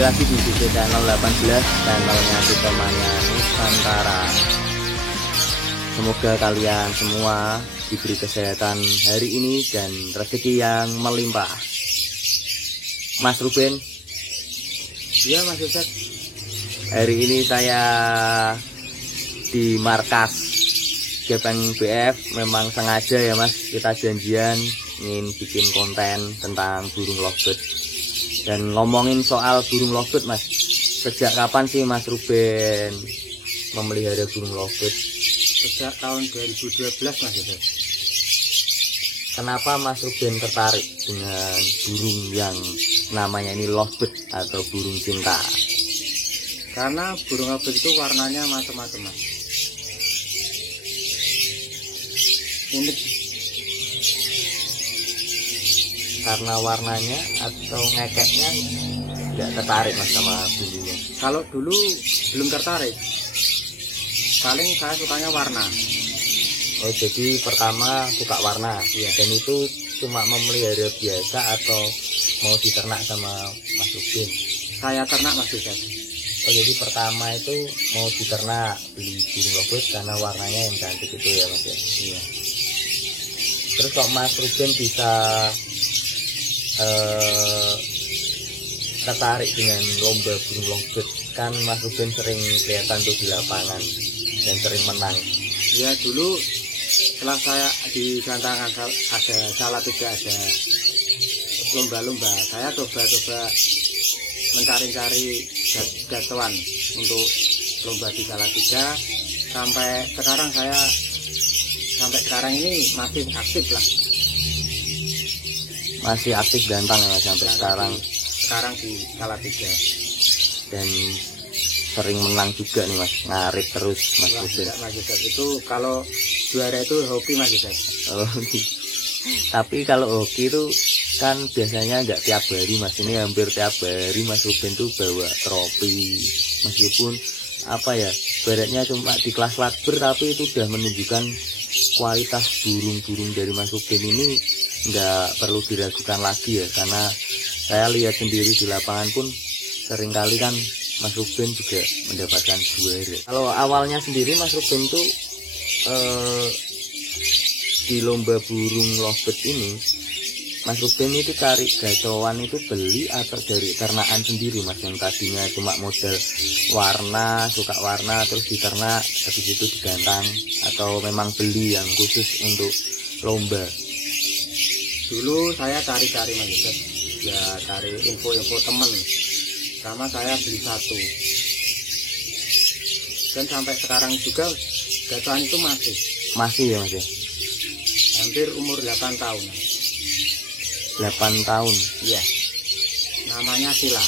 Kembali lagi di DC Channel 18, channelnya Sukamania Nusantara. Semoga kalian semua diberi kesehatan hari ini dan rezeki yang melimpah. Mas Ruben. Iya Mas Yusuf. Hari ini saya di markas Gepeng BF. Memang sengaja ya Mas, kita janjian ingin bikin konten tentang burung lovebird. Dan ngomongin soal burung lovebird Mas, sejak kapan sih Mas Ruben memelihara burung lovebird? Sejak tahun 2012 Mas Yusuf. Kenapa Mas Ruben tertarik dengan burung yang namanya ini lovebird atau burung cinta? Karena burung lovebird itu warnanya macam-macam Mas. Unik. Karena warnanya atau ngekeknya nggak tertarik Mas sama burungnya? Kalau dulu belum tertarik, paling saya sukanya warna. Oh, jadi pertama suka warna ya. Dan itu cuma memelihara biasa atau mau diternak sama Mas Ruben? Saya ternak Mas Yusuf. Oh, jadi pertama itu mau diternak, beli burung lovebird karena warnanya yang cantik itu ya Mas ya? Iya. Terus kok Mas Ruben bisa tertarik dengan lomba burung lovebird? Kan Mas Ruben sering kelihatan tuh di lapangan dan sering menang. Ya dulu setelah saya di Gantang ada Salatiga, ada lomba-lomba, saya coba-coba mencari-cari jadwal untuk lomba di Salatiga. Sampai sekarang ini masih aktif lah. Masih aktif gantang ya Mas sampai sekarang. Sekarang di Salatiga. Dan sering menang juga nih Mas, ngarit terus Mas Ruben. Mas Yusuf, itu kalau juara itu hoki Mas Yusuf. Oh, tapi kalau hoki itu kan biasanya nggak tiap hari Mas, ini hampir tiap hari Mas Ruben tuh bawa trofi. Meskipun apa ya, baratnya cuma di kelas lakber, tapi itu udah menunjukkan kualitas burung-burung dari Mas Ruben ini nggak perlu diragukan lagi ya, karena saya lihat sendiri di lapangan pun seringkali kan Mas Ruben juga mendapatkan juara. Kalau awalnya sendiri Mas Ruben tuh di lomba burung lovebird ini, Mas Ruben itu cari gacauan itu beli atau dari ternakan sendiri Mas, yang tadinya cuma modal warna, suka warna terus diternak habis itu digantang, atau memang beli yang khusus untuk lomba? Dulu saya cari-cari Mas Yusuf, ya cari info-info temen, sama saya beli satu. Dan sampai sekarang juga gacauan itu masih ya Mas ya? Hampir umur 8 tahun. 8 tahun? Iya. Namanya Sila.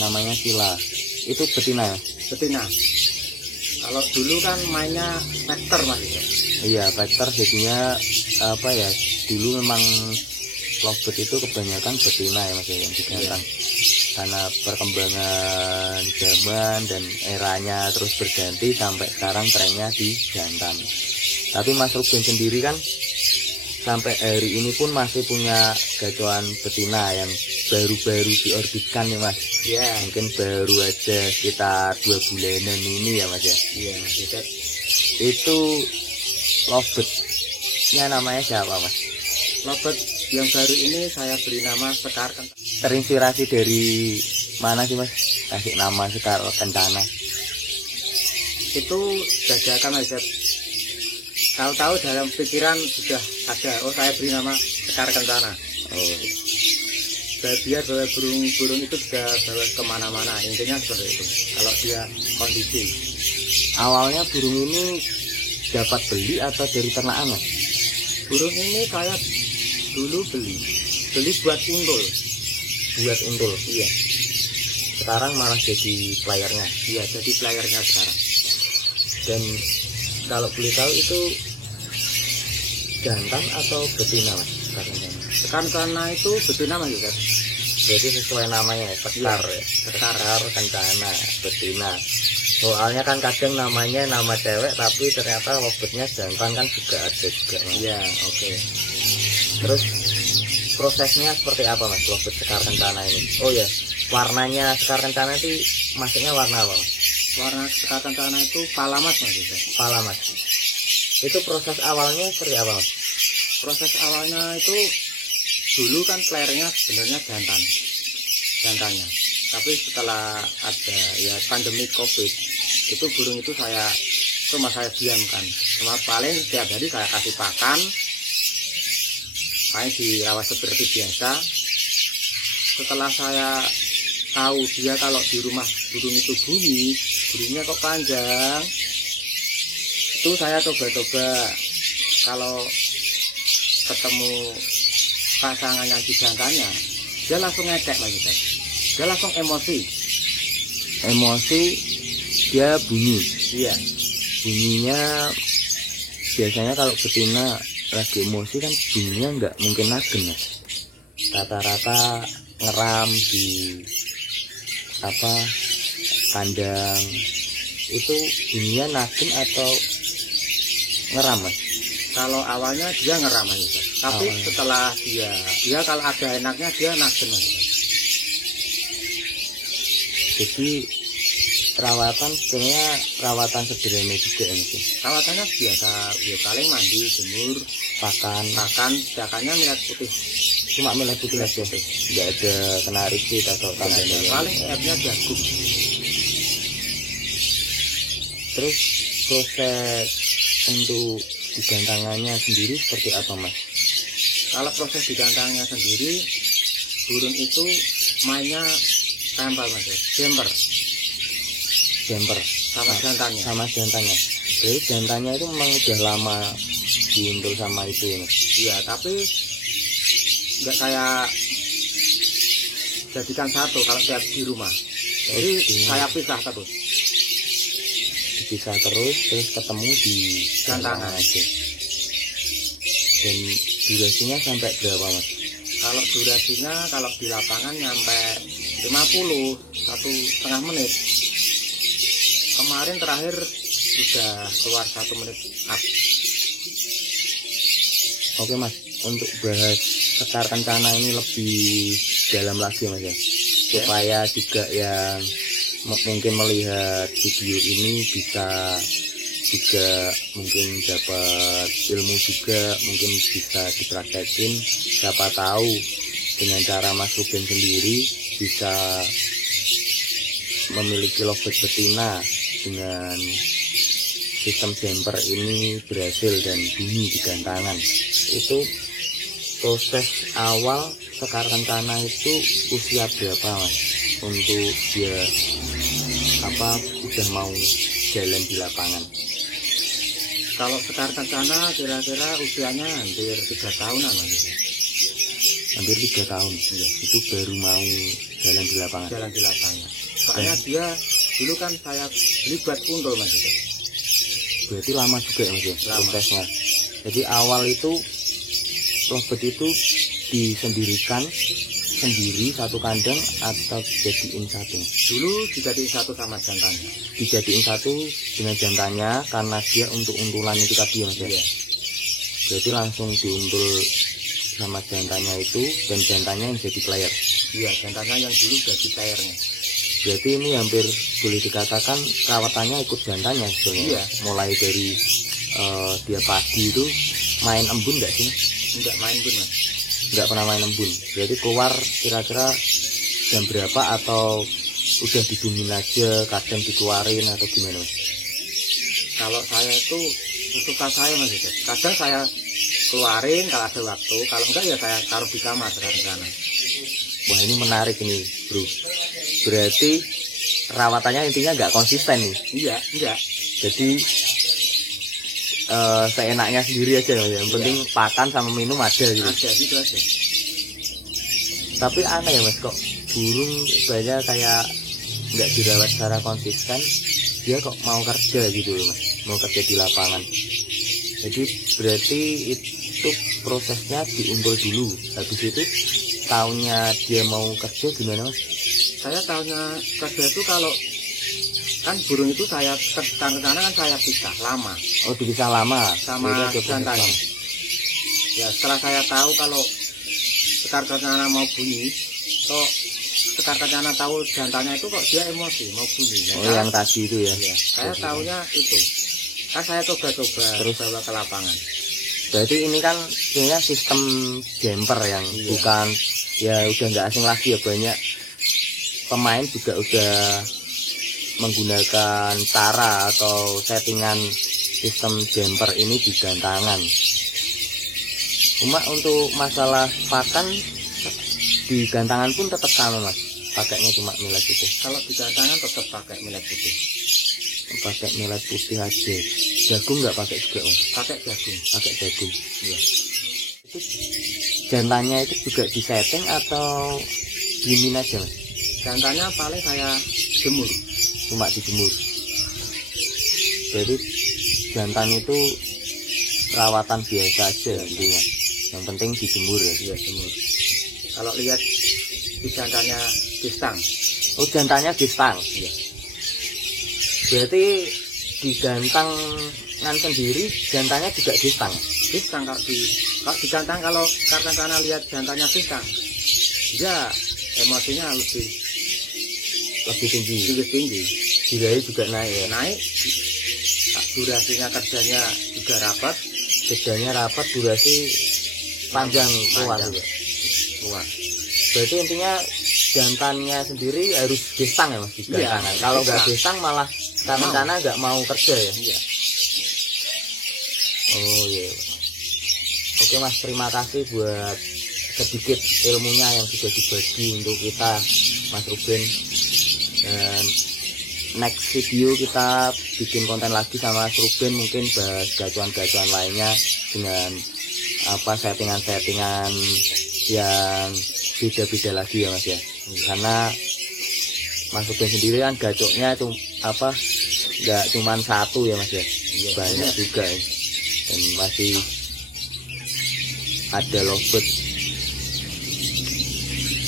Namanya Sila. Itu betina ya? Betina. Kalau dulu kan mainnya vector Mas Yusuf. Iya, vector jadinya apa ya? Dulu memang lovebird itu kebanyakan betina ya Mas ya, yang digantang. Iya. Karena perkembangan zaman dan eranya terus berganti sampai sekarang trennya di jantan. Tapi Mas Ruben sendiri kan sampai hari ini pun masih punya gacauan betina yang baru-baru diorbitkan nih Mas. Iya. Mungkin baru aja sekitar 2 bulanan ini ya Mas ya. Iya Mas Yusuf. Itu lovebirdnya namanya siapa Mas? Lovebird yang baru ini saya beri nama Sekar Kencana. Terinspirasi dari mana sih Mas kasih nama Sekar Kencana? Itu dadakan Mas Yusuf. Tahu-tahu dalam pikiran sudah ada, oh saya beri nama Sekar Kencana. Oh. Biar bawa burung-burung itu bisa bawa kemana-mana, intinya seperti itu. Kalau dia kondisi. Awalnya burung ini dapat beli atau dari ternakan Mas? Burung ini saya dulu beli buat untul. Buat untul? Iya. Sekarang malah jadi playernya? Iya, jadi playernya sekarang. Dan kalau boleh tahu itu jantan atau betina Mas? Karena itu betina Mas Yusuf. Jadi sesuai namanya ya, Sekar ya? Sekar Kencana, betina. Soalnya kan kadang namanya nama cewek tapi ternyata lovebirdnya jantan kan juga ada juga Mas. Iya, oke. Terus prosesnya seperti apa Mas lovebird Sekar Kencana ini? Oh ya, warnanya sekar kencana itu masuknya warna apa? Warna sekar kencana itu palamas Mas. Pala Mas. Itu proses awalnya seperti apa Mas? Proses awalnya itu dulu kan playernya sebenarnya jantannya. Tapi setelah ada ya pandemi COVID, itu burung itu saya diamkan. Cuma paling tiap hari saya kasih pakan, paling dirawat seperti biasa. Setelah saya tahu dia kalau di rumah burung itu bunyinya kok panjang, itu saya coba-coba kalau ketemu pasangannya di jantannya, dia langsung ngekek lagi Mas. Dia langsung emosi, dia bunyi. iya. Bunyinya biasanya kalau betina lagi emosi kan bunyinya nggak mungkin nagen Mas. Rata-rata ngeram di kandang itu bunyinya nagen atau ngeram Mas? Kalau awalnya dia ngeram aja Mas. Tapi setelah dia kalau ada enaknya dia nagen Mas. Jadi perawatan sebenarnya perawatan sederhana juga ya Mas. Rawatannya biasa, ya paling mandi, jemur, pakannya minyak putih. Cuma milih putih aja, nggak ada kena risit atau tambahan. Paling airnya jagung. Terus proses untuk digantangannya sendiri seperti apa Mas? Kalau proses digantangannya sendiri, burung itu mainnya tempel Mas, jemper sama jantannya. Jadi jantannya itu memang udah lama diuntul sama itu ya Mas? Iya, tapi nggak saya jadikan satu kalau tiap di rumah. Jadi saya pisah terus. Dipisah terus ketemu di jantangan aja. Dan durasinya sampai berapa Mas? Kalau durasinya kalau di lapangan nyampe 50, 1,5 menit. Kemarin terakhir sudah keluar 1 menit up. Oke Mas, untuk bahas sekar kencana ini lebih dalam lagi Mas ya, supaya juga yang mungkin melihat video ini bisa juga mungkin dapat ilmu juga, mungkin bisa dipraktekin. Siapa tahu dengan cara Mas Ruben sendiri bisa memiliki lovebird betina dengan sistem jumper ini berhasil dan bunyi di gantangan. Itu proses awal sekar kencana itu usia berapa Mas untuk dia udah mau jalan di lapangan? Kalau sekar kencana kira-kira usianya hampir 3 tahunan Mas. Hampir 3 tahun ya, itu baru mau jalan di lapangan. Soalnya dia dulu kan saya beli buat untul Mas itu. Berarti lama juga ya Mas ya prosesnya. Jadi awal itu lovebird itu disendirikan sendiri satu kandang atau dijadiin satu? Dulu dijadiin satu sama jantannya. Dijadiin satu dengan jantannya karena dia untuk untulan itu tadi ya Mas ya. Iya. Berarti langsung diuntul sama jantannya itu, dan jantannya yang jadi player. Iya, jantannya yang dulu jadi playernya. Berarti ini hampir boleh dikatakan perawatannya ikut jantannya sebenarnya. Iya. Mulai dari dia pagi itu main embun nggak sih? Enggak main embun Mas. Nggak pernah main embun. Berarti keluar kira-kira jam berapa, atau udah dibungin aja, kadang dikeluarin atau gimana Mas? Kalau saya itu suka saya Mas itu. Kadang saya keluarin kalau ada waktu, kalau enggak ya saya taruh di kamar sekarang. Wah, ini menarik ini bro. Berarti perawatannya intinya nggak konsisten nih? Iya, enggak. Jadi seenaknya sendiri aja ya. Yang penting pakan sama minum ada gitu. Ada gitu aja. Tapi aneh ya Mas, kok burung banyak kayak nggak dirawat secara konsisten, dia kok mau kerja gitu loh Mas, mau kerja di lapangan. Jadi berarti itu prosesnya diuntul dulu, habis itu tahunnya dia mau kerja gimana Mas? Saya tahunnya kerja itu kalau kan burung itu saya karena kan saya pisah lama. Oh, dipisah lama sama jantannya. Ya setelah saya tahu kalau sekar kencana mau bunyi, kok Sekar Kencana tahu jantannya itu kok dia emosi mau bunyi. Oh, yang tadi itu ya. Iya, saya tahunya itu. Kan saya coba-coba Terus bawa ke lapangan. Berarti ini kan kayaknya sistem jumper yang Iya. bukan, ya udah nggak asing lagi ya, banyak pemain juga udah menggunakan cara atau settingan sistem jumper ini di gantangan. Cuma untuk masalah pakan di gantangan pun tetap sama mas, pakainya cuma millet putih. Kalau di gantangan tetap pakai millet putih. Pakai millet putih aja. Jagung nggak pakai juga mas? Pakai jagung. Pakai jagung. Iya. Itu jantannya itu juga di setting atau diemin aja mas? Jantannya paling saya jemur. Cuma dijemur. Jadi jantan itu perawatan biasa aja intinya. Yang penting dijemur ya. Iya, jemur. Kalau lihat di jantannya gistang. Oh, jantannya gistang. Iya. Berarti di gantangan sendiri jantannya juga gistang. Gistang kalau di gantang, kalau Kencana lihat jantannya gistang, dia emosinya Lebih tinggi. lebih tinggi. Gilanya juga naik ya. Naik, durasinya kerjanya juga rapat, Jedanya rapat, durasi panjang luas juga. luas. Berarti intinya jantannya sendiri harus gistang ya mas di Iya, gantangan. Kalau nggak gistang. gistang malah Kencana nggak mau kerja ya. Iya. Oh iya. Oke mas, terima kasih buat sedikit ilmunya yang sudah dibagi untuk kita Mas Ruben. Dan next video kita bikin konten lagi sama Mas Ruben, mungkin bahas gacuan-gacuan lainnya dengan apa settingan-settingan yang beda-beda lagi ya mas ya. Karena Mas Ruben sendiri kan gacoknya nggak cuman satu ya mas ya. Iya, Banyak iya. juga ya. Dan masih ada lovebird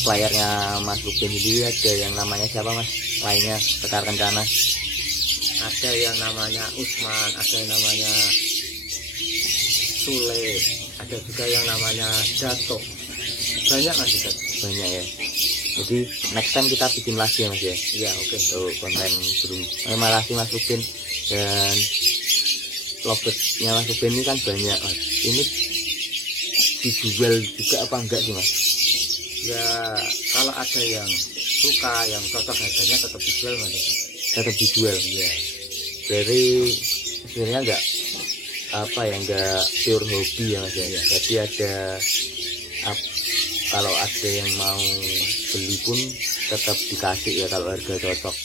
playernya Mas Ruben sendiri, ada yang namanya siapa mas lainnya Sekar Kencana? Ada yang namanya Usman, ada yang namanya Sule, ada juga yang namanya Dato. Banyak mas juga. Banyak ya. Jadi next time kita bikin lagi ya mas ya. Iya, oke. Untuk konten seru. Terima kasih Mas Ruben. Dan lovebird-nya Mas Ruben ini kan banyak mas. Ini dijual juga apa enggak sih mas? Ya, kalau ada yang suka, yang cocok harganya tetap dijual mas. Tetap dijual. Iya. Dari sebenarnya enggak enggak pure hobi ya mas ya. Iya. Jadi ada kalau ada yang mau beli pun tetap dikasih ya kalau harga cocok.